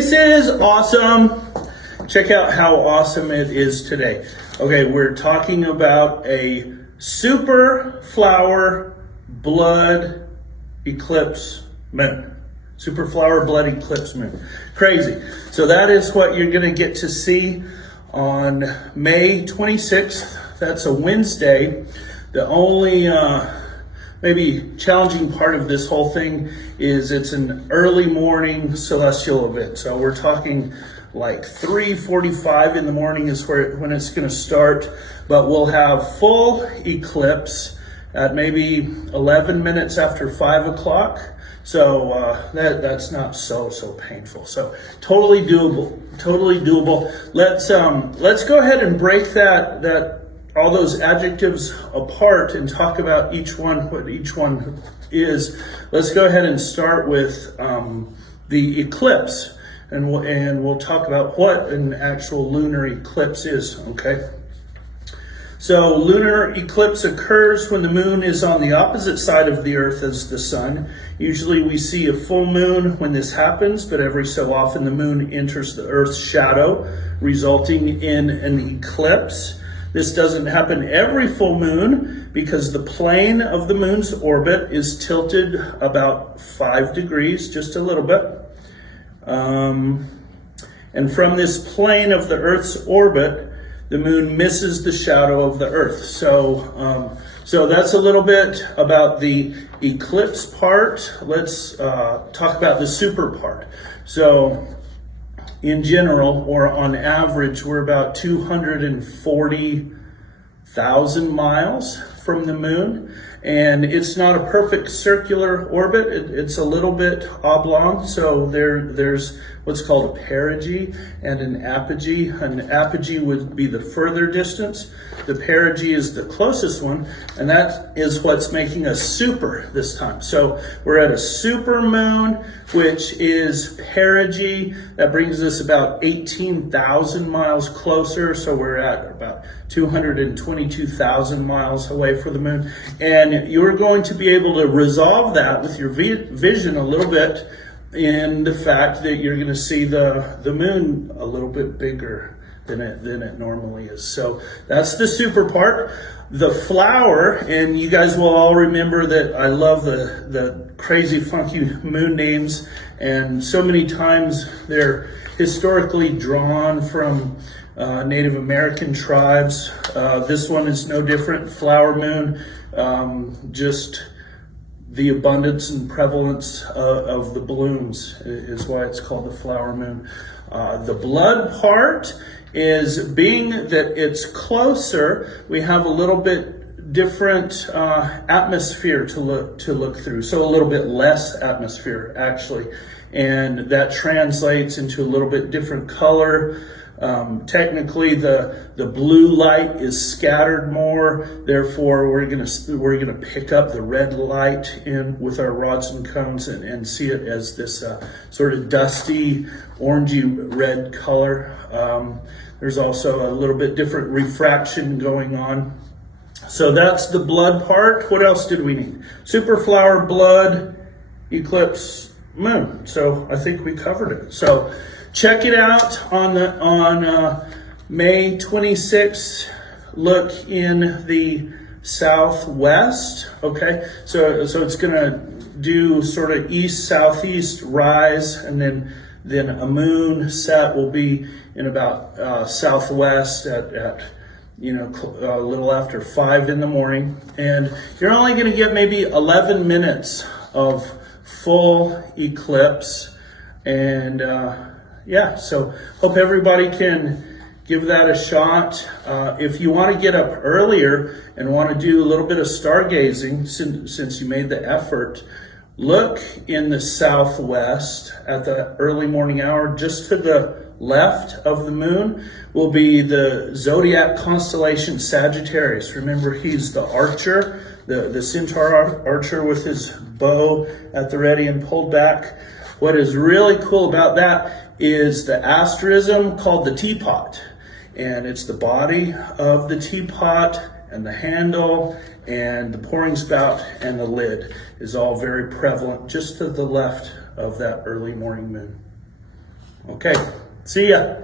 This is awesome. Check out how awesome it is today. Okay, we're talking about a super flower blood eclipse moon. Super flower blood eclipse moon. Crazy. So that is what you're going to get to see on May 26th. That's a Wednesday. The only maybe challenging part of this whole thing is it's an early morning celestial event. So we're talking like 3:45 in the morning is when it's going to start, but we'll have full eclipse at maybe 11 minutes after 5 o'clock. So that's not so painful. So totally doable. Let's go ahead and break that all those adjectives apart and talk about what each one is. Let's go ahead and start with the eclipse, and we'll talk about what an actual lunar eclipse is, okay? So lunar eclipse occurs when the moon is on the opposite side of the earth as the sun. Usually we see a full moon when this happens, but every so often the moon enters the earth's shadow, resulting in an eclipse. This doesn't happen every full moon because the plane of the moon's orbit is tilted about 5 degrees, just a little bit. And from this plane of the Earth's orbit, the moon misses the shadow of the Earth. So that's a little bit about the eclipse part. Let's talk about the super part. So in general, or on average, we're about 240,000 miles from the moon. And it's not a perfect circular orbit. It's a little bit oblong. So there's what's called a perigee and an apogee. An apogee would be the further distance. The perigee is the closest one, and that is what's making us super this time. So we're at a super moon, which is perigee. That brings us about 18,000 miles closer. So we're at about 222,000 miles away from the moon. And you're going to be able to resolve that with your vision a little bit in the fact that you're going to see the moon a little bit bigger than it normally is. So that's the super part. The flower, and you guys will all remember that I love the crazy funky moon names, and so many times they're historically drawn from Native American tribes. This one is no different. Flower moon, just the abundance and prevalence of the blooms is why it's called the flower moon. The blood part is being that it's closer, we have a little bit different atmosphere to look through. So a little bit less atmosphere actually, and that translates into a little bit different color. Technically, the blue light is scattered more. Therefore, we're gonna pick up the red light in with our rods and cones and see it as this sort of dusty, orangey red color. There's also a little bit different refraction going on. So that's the blood part. What else did we need? Super flower, blood, eclipse, moon. So I think we covered it. So check it out on May 26th. Look in the southwest. Okay, so it's gonna do sort of east-southeast rise, and then a moon set will be in about southwest at a little after 5 in the morning, and you're only going to get maybe 11 minutes of full eclipse. And yeah, so hope everybody can give that a shot. If you want to get up earlier and want to do a little bit of stargazing, since you made the effort, look in the southwest at the early morning hour. Just to the left of the moon will be the zodiac constellation Sagittarius. Remember, he's the archer, the centaur archer with his bow at the ready and pulled back. What is really cool about that is the asterism called the teapot. And it's the body of the teapot and the handle and the pouring spout and the lid is all very prevalent just to the left of that early morning moon. Okay, see ya.